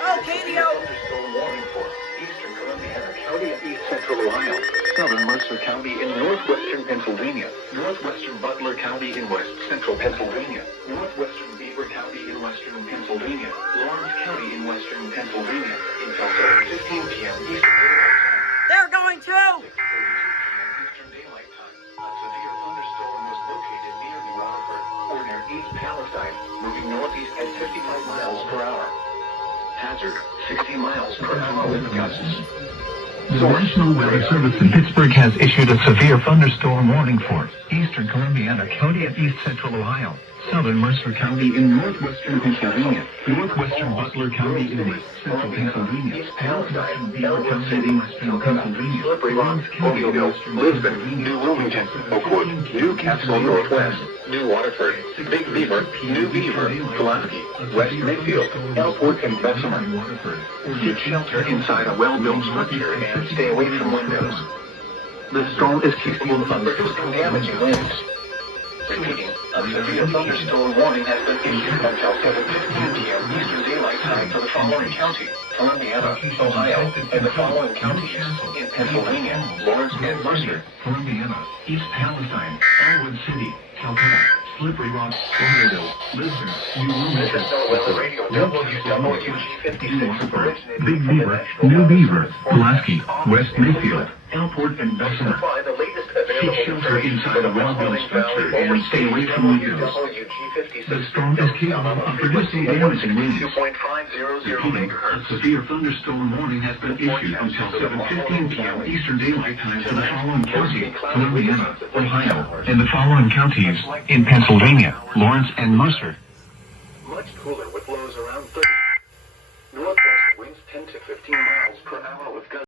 Oh, KDO. Thunderstorm warning for eastern Columbiana County and east central Ohio, southern Mercer County in northwestern Pennsylvania, northwestern Butler County in west central Pennsylvania, northwestern Beaver County in western Pennsylvania, Lawrence County in western Pennsylvania, until 7:15 p.m. Eastern Daylight Time. They're going to. 6:32 p.m. Eastern Daylight Time. A severe thunderstorm was located near New Waterford, or near East Palestine, moving northeast at 55 miles per hour. Hazard, 60 miles per hour with gusts. The National Weather Service in Pittsburgh has issued a severe thunderstorm warning for eastern Columbiana County and east central Ohio, southern Mercer County in northwestern Pennsylvania, northwestern Butler County in west central Pennsylvania, southwestern Beaver County in western Pennsylvania, Slippery Rock, Oakville, Lisbon, New Wilmington, Oakwood, New Castle Northwest, New Waterford, Big Beaver, New Beaver, Pulaski, West Mayfield, Elport, and Bessemer. Seek shelter inside a well-built structure and stay away from windows. The storm is capable of producing damaging winds. Repeating, a severe thunderstorm warning has been issued until 7:15 p.m. Eastern Daylight Time for the following county: Columbiana, Ohio, and the following counties in Pennsylvania, Lawrence and Mercer. Columbiana, East Palestine, Elwood City, Calcutta, Slippery Rock, Oakville, Lisbon, New This Wilmington, is No Weather Radio WWG56 originating Big from the Beaver, National New Weather Beaver, Service. Pulaski, West Mayfield, Elport, and Bessemer. Supply the latest Seek available shelter information inside for a the well-built Mahoning Valley structure and stay away from windows. WWG56 The storm is capable of producing damaging winds. 2.500 Repeating, a megahertz. severe thunderstorm warning has been issued until 7:15 p.m. Eastern Daylight Time for the following counties: Columbiana, Ohio, and the following counties in Pennsylvania, Lawrence and Mercer. Much cooler with lows around 30. Northwest winds 10 to 15 miles per hour with gusts.